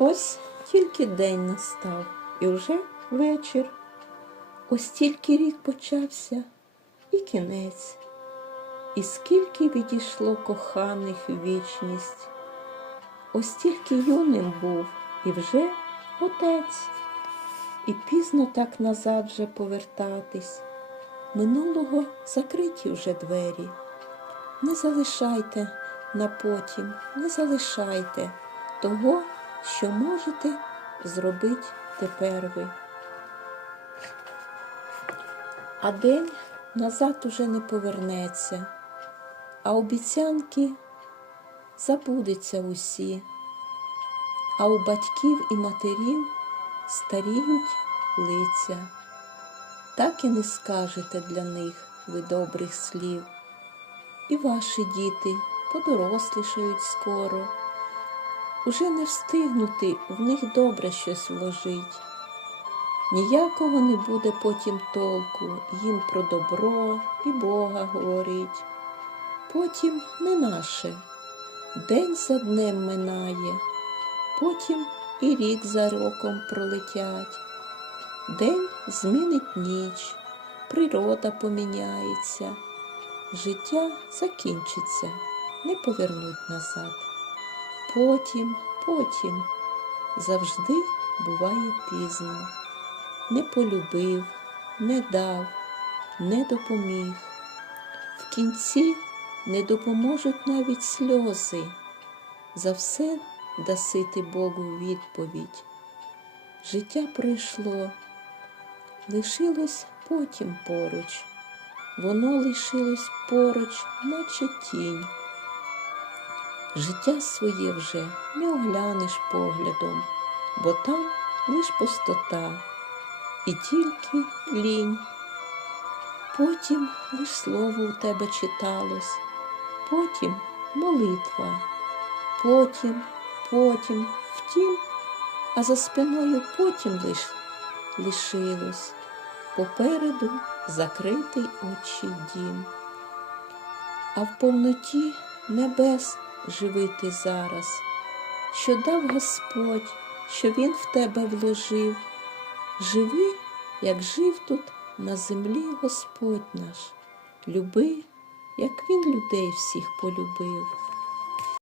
Ось тільки день настав, і вже вечір. Ось тільки рік почався, і кінець. І скільки відійшло коханих вічність. Ось тільки юним був, і вже отець. І пізно так назад вже повертатись. Минулого закриті вже двері. Не залишайте на потім, не залишайте того, що можете зробити тепер ви. А день назад уже не повернеться, а обіцянки забудеться усі, а у батьків і матерів старіють лиця. Так і не скажете для них ви добрих слів. І ваші діти подорослішають скоро. Уже не встигнути в них добре щось вложить. Ніякого не буде потім толку їм про добро і Бога говорить. Потім не наше, день за днем минає, потім і рік за роком пролетять. День змінить ніч, природа поміняється, життя закінчиться, не повернуть назад. Потім, потім завжди буває пізно. Не полюбив, не дав, не допоміг. В кінці не допоможуть навіть сльози. За все даси ти Богу відповідь. Життя пройшло, лишилось потім поруч, воно лишилось поруч, наче тінь. Життя своє вже не оглянеш поглядом, бо там лиш пустота і тільки лінь. Потім лиш слово у тебе читалось, потім молитва, потім, потім, втім, а за спиною потім лиш лишилось, попереду закритий очі дім. А в повноті небес живи ти зараз, що дав Господь, що Він в тебе вложив. Живи, як жив тут на землі Господь наш, люби, як Він людей всіх полюбив.